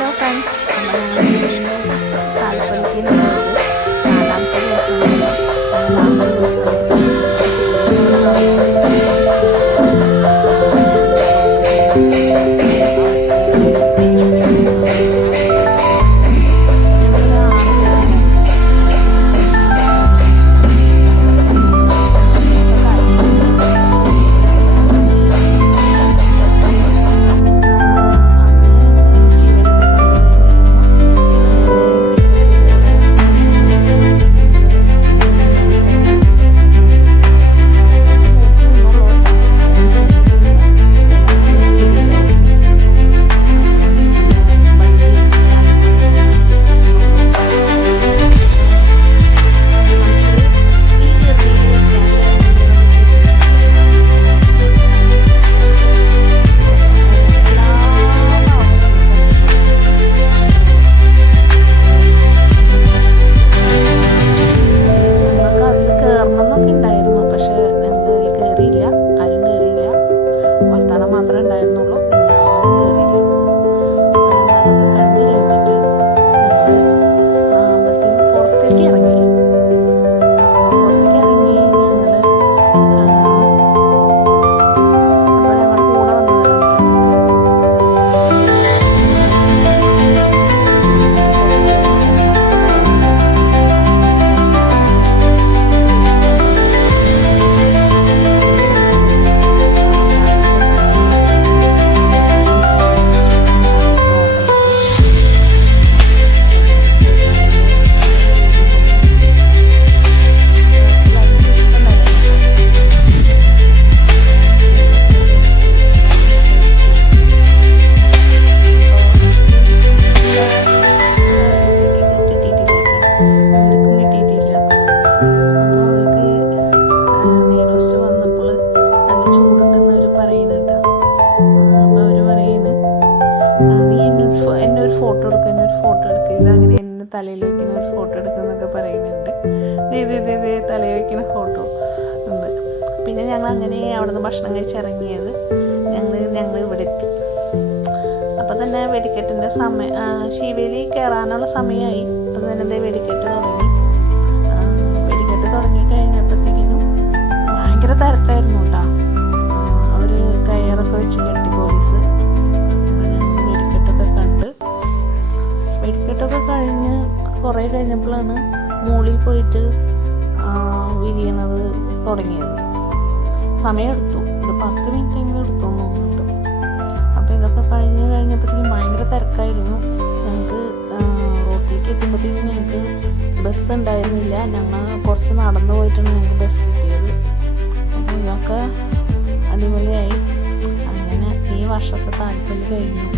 Hello friends, താലപ്പൊലിക്ക് നാലാമത്തെ ദിവസമാണ്, last ദിവസമാണ്. എന്നൊരു ഫോട്ടോ എടുക്കുക ഇതങ്ങനെ എന്നെ തലയിൽ വയ്ക്കുന്ന ഒരു ഫോട്ടോ എടുക്കുന്നൊക്കെ പറയുന്നുണ്ട്. തലയിൽ വയ്ക്കുന്ന ഫോട്ടോ ഉണ്ട്. പിന്നെ ഞങ്ങൾ അങ്ങനെ അവിടെ നിന്ന് ഭക്ഷണം കഴിച്ചിറങ്ങിയത് ഞങ്ങൾ ഇവിടെ എത്തി. അപ്പം തന്നെ വെടിക്കെട്ടിൻ്റെ സമയം, ശിവേലി കയറാനുള്ള സമയമായി. അപ്പം തന്നെ വെടിക്കെട്ട് തുടങ്ങി കഴിഞ്ഞപ്പോഴത്തേക്കിനും ഭയങ്കര തിരക്കായിരുന്നു കേട്ടോ. അവർ കയറൊക്കെ വെച്ച് കെട്ടി പോലീസ്. വെടിക്കെട്ടൊക്കെ കഴിഞ്ഞ് കുറേ കഴിഞ്ഞപ്പോഴാണ് മുകളിൽ പോയിട്ട് വിരിയണത് തുടങ്ങിയത്. സമയമെടുത്തു, ഒരു 10 മിനിറ്റെങ്കിലും എടുത്തു തോന്നുന്നുണ്ട്. അപ്പോൾ ഇതൊക്കെ കഴിഞ്ഞപ്പോഴത്തേക്കും ഭയങ്കര തിരക്കായിരുന്നു. ഞങ്ങൾക്ക് റോട്ടിലേക്ക് എത്തുമ്പോഴത്തേക്കും ഞങ്ങൾക്ക് ബസ് ഉണ്ടായിരുന്നില്ല. ഞങ്ങൾ കുറച്ച് നടന്നു പോയിട്ടാണ് ഞങ്ങൾക്ക് ബസ് കിട്ടിയത്. അപ്പോൾ ഇതൊക്കെ അടിപൊളിയായി. അങ്ങനെ ഈ വർഷത്തെ താലപ്പൊലി കഴിഞ്ഞു.